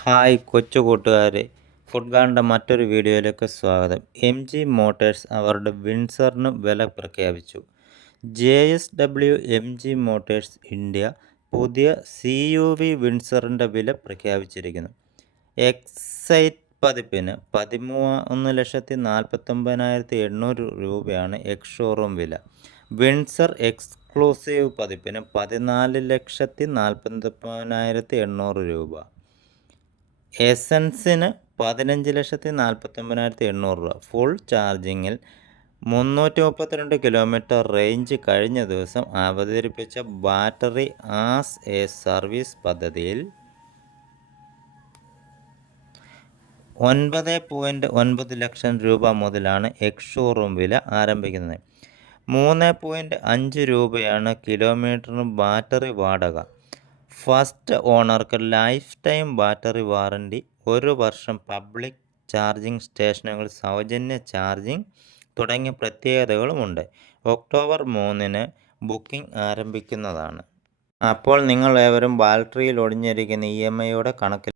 Hi കൊച്ചു കൂട്ടുകാരെ. ഫുഡ്ഗാണിന്റെ മറ്റൊരു വീഡിയോയിലേക്ക് സ്വാഗതം. എം ജി മോട്ടേഴ്സ് അവരുടെ വിൻസറിന് വില പ്രഖ്യാപിച്ചു. J S W M G motors India പുതിയ സി യു വി വിൻസറിന്റെ വില പ്രഖ്യാപിച്ചിരിക്കുന്നു. എക്സൈറ്റ് പതിപ്പിന് പതിമൂന്ന് ലക്ഷത്തി നാൽപ്പത്തൊമ്പതിനായിരത്തി എണ്ണൂറ് രൂപയാണ് എക്സ് ഷോറൂം വില. വിൻസർ എക്സ്ക്ലൂസീവ് പതിപ്പിന് പതിനാല് ലക്ഷത്തി നാൽപ്പത്തൊമ്പതിനായിരത്തി എണ്ണൂറ് രൂപ. എസൻസിന് പതിനഞ്ച് ലക്ഷത്തി നാൽപ്പത്തൊമ്പതിനായിരത്തി എണ്ണൂറ് രൂപ. ഫുൾ ചാർജിങ്ങിൽ മുന്നൂറ്റി മുപ്പത്തിരണ്ട് കിലോമീറ്റർ റേഞ്ച് കഴിഞ്ഞ ദിവസം അവതരിപ്പിച്ച ബാറ്ററി ആസ് എ സർവീസ് പദ്ധതിയിൽ ഒൻപത് പോയിന്റ് ഒൻപത് ലക്ഷം രൂപ മുതലാണ് എക്സ് ഷോറൂം വില ആരംഭിക്കുന്നത്. മൂന്ന് പോയിന്റ് അഞ്ച് രൂപയാണ് കിലോമീറ്ററിന് ബാറ്ററി വാടക. ഫസ്റ്റ് ഓണർക്ക് ലൈഫ് ടൈം ബാറ്ററി വാറണ്ടി ഒരു വർഷം പബ്ലിക് ചാർജിംഗ് സ്റ്റേഷനുകൾ സൗജന്യ ചാർജിംഗ് തുടങ്ങിയ പ്രത്യേകതകളുമുണ്ട് ഒക്ടോബർ മൂന്നിന് ബുക്കിംഗ് ആരംഭിക്കുന്നതാണ്. അപ്പോൾ നിങ്ങൾ ഏവരും ബാറ്ററിയിൽ ഒളിഞ്ഞിരിക്കുന്ന ഇ എം ഐയുടെ കണക്കിൽ